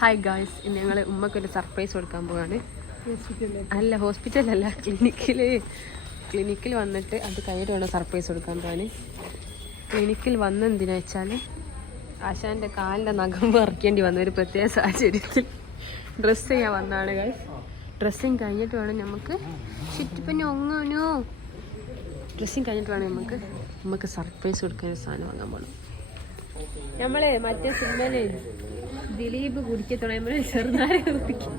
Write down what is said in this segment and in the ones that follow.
Hi guys, ഇന്ന് ഞങ്ങൾ ഉമ്മക്കൊരു surprise കൊടുക്കാൻ പോവാണ്. അല്ല, ഹോസ്പിറ്റലല്ല, ക്ലിനിക്കിൽ വന്നിട്ട് അത് കഴിഞ്ഞിട്ട് വേണം സർപ്രൈസ് കൊടുക്കാൻ പോകാൻ. ക്ലിനിക്കിൽ വന്നെന്തിനാ വെച്ചാൽ ആശാൻ്റെ കാലിൻ്റെ നഖം പറിക്കേണ്ടി വന്ന ഒരു പ്രത്യേക സാഹചര്യത്തിൽ ഡ്രസ്സ് ചെയ്യാൻ വന്നതാണ് ഗായ്സ്. ഡ്രസ്സിങ് കഴിഞ്ഞിട്ട് വേണം നമുക്ക് ഡ്രസ്സിങ് കഴിഞ്ഞിട്ട് വേണം നമുക്ക് സർപ്രൈസ് കൊടുക്കാൻ ഒരു സാധനം വാങ്ങാൻ പോകണം. നമ്മളെ മറ്റേ സിനിമയില് ദിലീപ് കുടിക്കത്തോടെ നമ്മള് ചെറുനാരങ്ങ കുടിക്കും.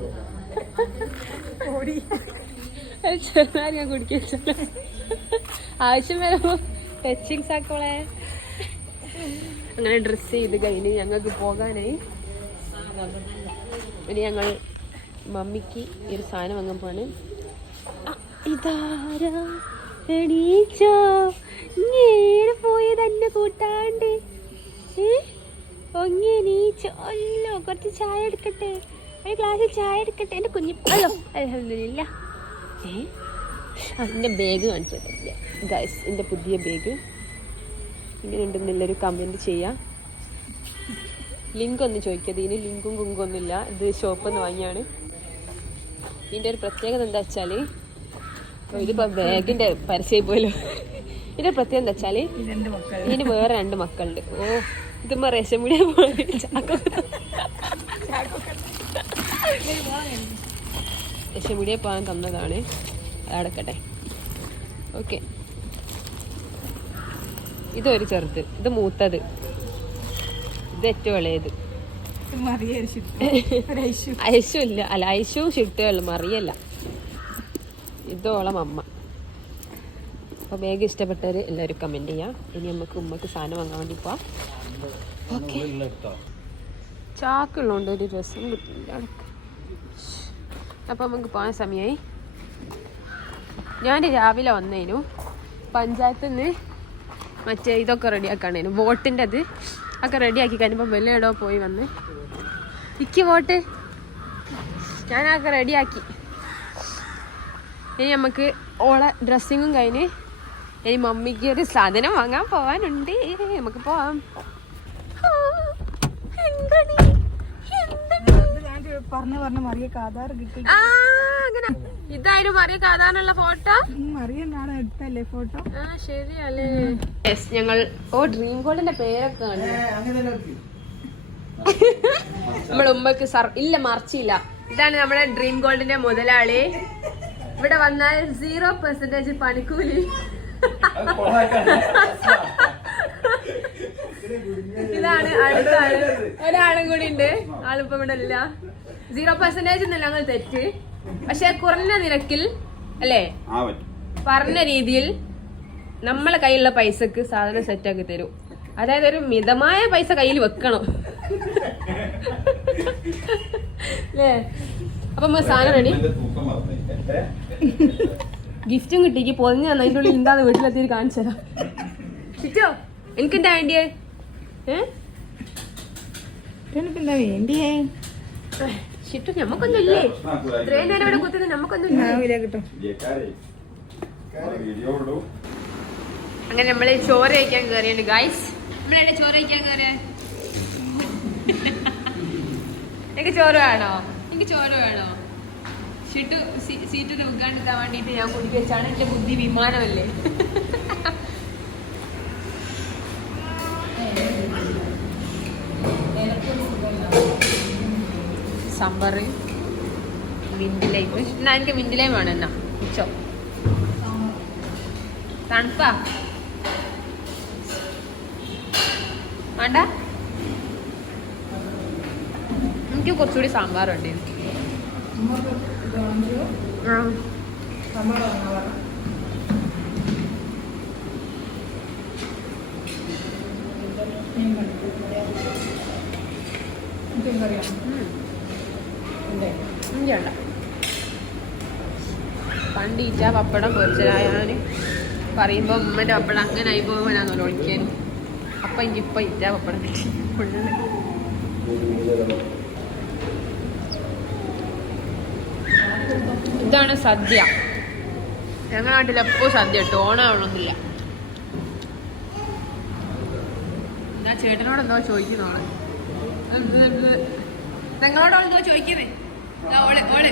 ചെറുനാരങ്ങ കുടിക്ക ആവശ്യം വരുമ്പോ ടച്ചിങ്സ് ആക്കോളെ. അങ്ങനെ ഡ്രസ്സ് ചെയ്ത് കഴിഞ്ഞ് ഞങ്ങൾക്ക് പോകാനായി. ഇനി ഞങ്ങൾ മമ്മിക്ക് ഒരു സാധനം വാങ്ങാൻ പോവാണ്. ഇതാരാ എണീച്ചോ? ഇങ്ങനെ പോയത് എന്നെ കൂട്ടാണ്ട് ഒങ്ങനീച്ചല്ലോ. കുറച്ച് ചായ എടുക്കട്ടെ, ഒരു ഗ്ലാസ്സിൽ ചായ എടുക്കട്ടെ എൻ്റെ കുഞ്ഞു. അല്ലോ അൽഹംദുലില്ലാ. എൻ്റെ ബാഗ് കാണിച്ചത് ഗൈസ്, എൻ്റെ പുതിയ ബാഗ് ഇങ്ങനെ ഉണ്ടെന്നുള്ളൊരു കമൻറ്റ് ചെയ്യാം. ലിങ്ക് ഒന്ന് ചോദിക്കരുത്, ഇതിന് ലിങ്കും കുങ്കൊന്നുമില്ല. ഇത് ഷോപ്പിൽ നിന്ന് വാങ്ങിയാണ്. ഇതിൻ്റെ ഒരു പ്രത്യേകത എന്താ വെച്ചാൽ, ഇതിപ്പോൾ ബാഗിൻ്റെ പരസ്യമായി പോയല്ലോ. ഇതിൻ്റെ പ്രത്യേകത എന്താ വെച്ചാൽ ഇതിന് വേറെ 2 മക്കളുണ്ട്. ഓ, ഇതുമ്മ റേഷൻപീടിയ റേഷൻപീടിയ പോകാൻ തന്നതാണ്. അതടക്കട്ടെ. ഓക്കെ, ഇതൊരു ചെറുത്, ഇത് മൂത്തത്, ഇത് ഏറ്റവും ഇളയത്. ഐശു ഇല്ല, അല്ല ഐശു ഷിട്ടുള്ളു, മറിയല്ല. ഇതോളം അമ്മ. അപ്പോൾ ബാഗ് ഇഷ്ടപ്പെട്ടവർ എല്ലാവരും കമൻറ്റ് ചെയ്യാം. ഇനി നമുക്ക് ഉമ്മക്ക് സാധനം വാങ്ങാൻ വേണ്ടി പോവാം. ഓക്കെ, ചാക്കുള്ളതുകൊണ്ട് ഒരു രസം കിട്ടില്ല. അപ്പോൾ നമുക്ക് പോകാൻ സമയമായി. ഞാൻ രാവിലെ വന്നതിനു പഞ്ചായത്തിൽ നിന്ന് മറ്റേ ഇതൊക്കെ റെഡിയാക്കാണേനു, വോട്ടിൻ്റെ അത് ഒക്കെ റെഡിയാക്കി കഴിഞ്ഞപ്പോൾ വെല്ലയിടോ പോയി വന്ന് ഇക്ക് വോട്ട് ഞാനൊക്കെ റെഡിയാക്കി. ഇനി നമുക്ക് ഓളെ ഡ്രസ്സിങ്ങും കഴിഞ്ഞ് ഇനി മമ്മിക്ക് ഒരു സാധനം വാങ്ങാൻ പോവാനുണ്ട്. നമുക്ക് പോവാം. ഇതായിരുന്നു മറിയക്ക് ആധാറിനുള്ള ഫോട്ടോ. ഫോട്ടോ ശരിയല്ലേ? ഞങ്ങൾ ഡ്രീം ഗോൾഡിന്റെ പേരൊക്കെ കണ്ടു. നമ്മുടെ ഉമ്മക്ക് ഇല്ല മറിച്ചില്ല. ഇതാണ് നമ്മുടെ ഡ്രീം ഗോൾഡിന്റെ മുതലാളി. ഇവിടെ വന്നാൽ 0% പണിക്കൂലി. ഇതാണ് അടുത്ത ആള്. ഒരാളും കൂടി ഉണ്ട്, ആളിപ്പോ ഇവിടെ ഇല്ല. 0% എന്നല്ല ഞങ്ങൾ തെറ്റ്, പക്ഷെ കുറഞ്ഞ നിരക്കിൽ അല്ലേ പറഞ്ഞ രീതിയിൽ നമ്മളെ കയ്യിലുള്ള പൈസക്ക് സാധനം സെറ്റാക്കി തരും. അതായത് ഒരു മിതമായ പൈസ കയ്യിൽ വെക്കണം അല്ലേ? അപ്പൊ സാധനം റെഡി. ഗിഫ്റ്റും കിട്ടിക്ക് പൊതിഞ്ഞ് തന്നെ അതിൻ്റെ ഉള്ളിൽ എന്താന്ന് വീട്ടിലെത്തിയിട്ട് കാണിച്ചു തരാം. കിട്ടോ? എനിക്കെന്താ വേണ്ടിയേ? വേണ്ടിയേ ഷിട്ടു, ഞമ്മക്കൊന്നും ഇല്ലേ? ഇത്രയും നേരം ഇവിടെ കുത്തുന്നത് ഞമ്മക്കൊന്നും കിട്ടും. അങ്ങനെ നമ്മള് ചോറ് കഴിക്കാൻ കയറിയുണ്ട് ഗായ്സ്. നമ്മളെവിടെ ചോറ് കഴിക്കാൻ കയറിയ? എനിക്ക് ചോറ് വേണോ? എനിക്ക് ചോറ് വേണോ? ഷിട്ടു സീറ്റിന് ഉദ്ഘാടനത്താൻ വേണ്ടിയിട്ട് ഞാൻ കുടിക്ക് വെച്ചാണ്. എന്റെ ബുദ്ധി വിമാനമല്ലേ. സാമ്പാർ, മിൻറ്റ് എന്നാ എനിക്ക് മിൻറ്റ് ലൈം വേണം. എന്നാ ഉച്ചോ തണുപ്പാ വേണ്ട? എനിക്ക് കുറച്ചുകൂടി സാമ്പാറുണ്ട്. പണ്ട് ഈച്ച പപ്പടം പൊരിച്ചതായാൽ പറയുമ്പോ ഉമ്മന്റെ പപ്പടം അങ്ങനെ ആയി പോകാനാന്ന് ഒളിക്കാൻ. അപ്പൊ എനിക്കിപ്പൊ ഇറ്റ പപ്പടം കിട്ടി. ഇതാണ് സദ്യ. ഞങ്ങളുടെ നാട്ടിൽ എപ്പോ സദ്യ ഇട്ടു, ഓണാവണമെന്നില്ല. ഞാൻ ചേട്ടനോട് എന്തോ ചോദിക്കുന്നോളെ. നിങ്ങളോട് എന്തോ ചോദിക്കുന്നേ ഓള് ഓള്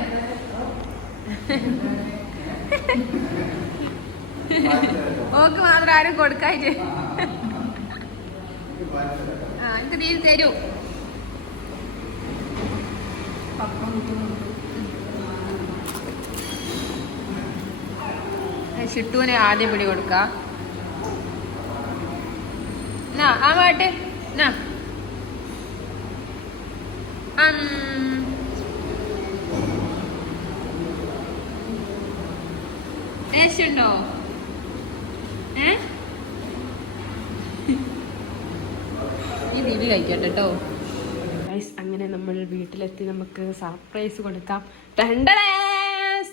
ഓക്ക് മാത്രം ആരും കൊടുക്കായിട്ട് എനിക്ക് തീരെ തരൂ. ഷിട്ടുവിനെ ആദ്യം പിടി കൊടുക്ക. ആ വാട്ടെ ടേസ്റ്റ് ഉണ്ടോ? ഈ വീട് കഴിക്കട്ടെ കേട്ടോ. അങ്ങനെ നമ്മൾ വീട്ടിലെത്തി നമുക്ക് സർപ്രൈസ് കൊടുക്കാം.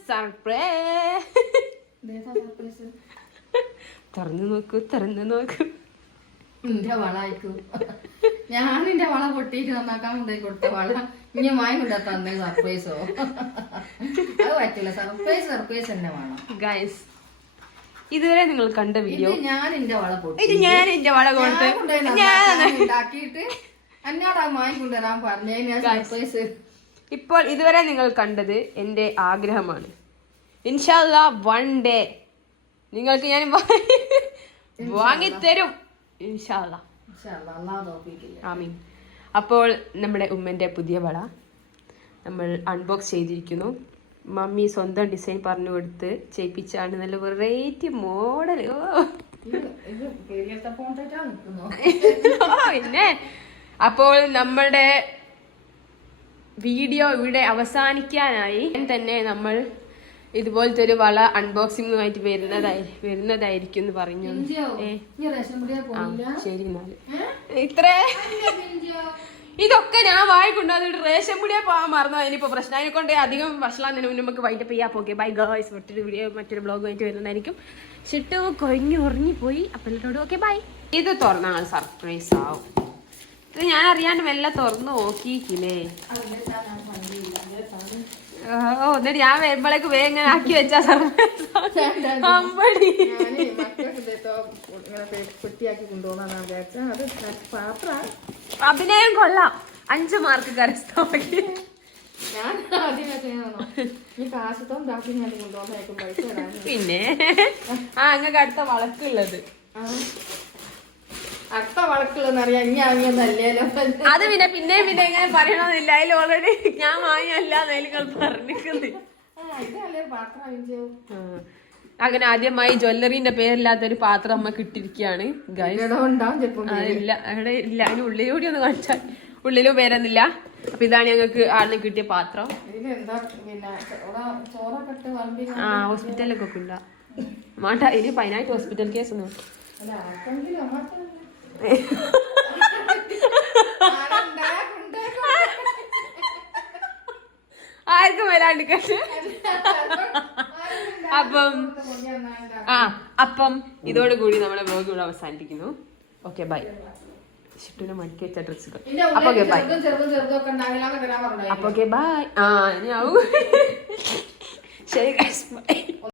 സർപ്രൈസ് തുറന്നു നോക്കൂ. നിന്റെ വള അയക്കും. ഞാൻ നിന്റെ വള പൊട്ടിയിട്ട് നന്നാക്കാൻ കൊണ്ടുപോയി കൊടുത്ത വള ഇനി വാങ്ങി കൊണ്ടാ തന്നെ സർപ്രൈസോ? അത് പറ്റില്ല. സർപ്രൈസ് തന്നെ വേണം. ഗൈസ്, ഇതുവരെ നിങ്ങൾ കണ്ട വീഡിയോ ഞാൻ എന്റെ വള പൊട്ടി ഉണ്ടാക്കിയിട്ട് എന്നോടാ വാങ്ങി കൊണ്ടുവരാൻ പറഞ്ഞ സർപ്രൈസ്. ഇപ്പോൾ ഇതുവരെ നിങ്ങൾ കണ്ടത് എന്റെ ആഗ്രഹമാണ്. ഇൻഷാ അല്ലാഹ് വൺ ഡേ നിങ്ങൾക്ക് ഞാൻ വാങ്ങിത്തരും. ഇൻഷാ അല്ലാഹ്. ആമീൻ. അപ്പോൾ നമ്മുടെ ഉമ്മന്റെ പുതിയ വള നമ്മൾ അൺബോക്സ് ചെയ്തിരിക്കുന്നു. മമ്മി സ്വന്തം ഡിസൈൻ പറഞ്ഞു കൊടുത്ത് ചെയ്യിപ്പിച്ചാണ്. നല്ല വെറൈറ്റി മോഡൽ. പിന്നെ അപ്പോൾ നമ്മുടെ വീഡിയോ ഇവിടെ അവസാനിക്കാനായി തന്നെ നമ്മൾ ഇതുപോലത്തെ ഒരു വള അൺബോക്സിംഗുമായിട്ട് വരുന്നതായിരിക്കും എന്ന് പറഞ്ഞു. ശരി, എന്നാല് ഇത്രേ ഇതൊക്കെ ഞാൻ വായിക്കൊണ്ടുവന്നിട്ട് റേഷൻ പിടിയെ പോകാൻ മറന്നു. അതിനിപ്പോ പ്രശ്നം. അതിനെ കൊണ്ട് അധികം വഷളാന്നതിന് മുന്നേ നമുക്ക് വൈകിട്ട് ചെയ്യാം. Okay bye guys. മറ്റൊരു ബ്ലോഗുമായിട്ട് വരുന്നതായിരിക്കും. ഷിട്ടു കൊഴിഞ്ഞു ഉറങ്ങിപ്പോയി. അപ്പോൾ ഓക്കെ ബൈ. ഇത് തുറന്നാൽ സർപ്രൈസ് ആവും. ഇത് ഞാൻ അറിയാണ്ട് മെല്ലെ തുറന്നു നോക്കിയില്ലേ. എന്നിട്ട് ഞാൻ വരുമ്പോഴേക്ക് വേഗം ആക്കി വെച്ചാ അഭിനയം കൊള്ളാം. 5 മാർക്ക് കരസ്ഥമാക്കി. പിന്നെ അങ്ങക്ക് അടുത്ത വളക്കുള്ളത് അത് പിന്നെ എങ്ങനെ പറയണമെന്നില്ല. അതിൽ ഓൾറെഡി ഞാൻ വാങ്ങിയല്ല നിങ്ങൾ പറഞ്ഞിരിക്കുന്നത്. അങ്ങനെ ആദ്യമായി ജ്വല്ലറിന്റെ പേരില്ലാത്തൊരു പാത്രം അമ്മ കിട്ടിയിരിക്കുകയാണ്. ഇല്ല അവിടെ ഇല്ല. അതിന് ഉള്ളിലൂടെ ഒന്ന് കാണിച്ചാൽ ഉള്ളിലും പേരൊന്നുമില്ല. അപ്പൊ ഇതാണ് ഞങ്ങൾക്ക് ആളിന് കിട്ടിയ പാത്രം. ഹോസ്പിറ്റലിലൊക്കെ ഉണ്ട മാട്ട. ഇനി പതിനായിട്ട് ഹോസ്പിറ്റൽ കേസ് ഒന്നും ആർക്കും വരാണ്ടിക്കട്ടെ. അപ്പം ഇതോടുകൂടി നമ്മുടെ വ്ലോഗ് ഇവിടെ അവസാനിപ്പിക്കുന്നു. Okay bye. ഷിട്ടുവിനെ മടക്കി വെച്ച ഡ്രസ്സുകൾ. അപ്പൊ ഓക്കെ ബൈ. അപ്പൊ ഓക്കെ ബൈ. ശരി ഗൈസ് ബൈ.